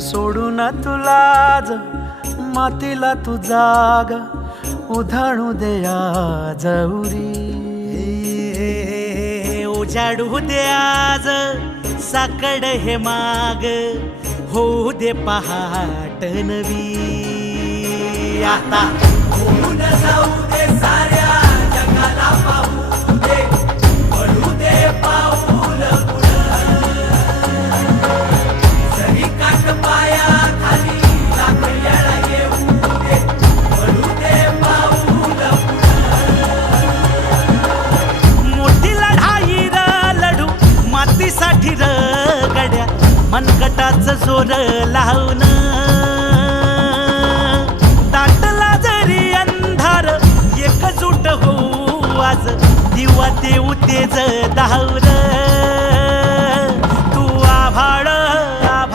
सोडून तुलाज मातीला तू जाग उधाणू दे आज उरी. उजाडू दे आज साकड हे माग होऊ दे पहाट नवी. आता होऊन जाऊ दे साऱ्या जगाला पाहू दे पडू दे पाऊल पुढं. जरी काट पाया खाली लाख येळा येऊ दे पडू दे पाऊल पुढं. मोठी लढाई र लढू मातीसाठी र गड्या मनगटाच जोर लावून. दाटला जरी अंधार एकजूट होऊ आज दिवा देऊ तेज दावर. तू आभाळ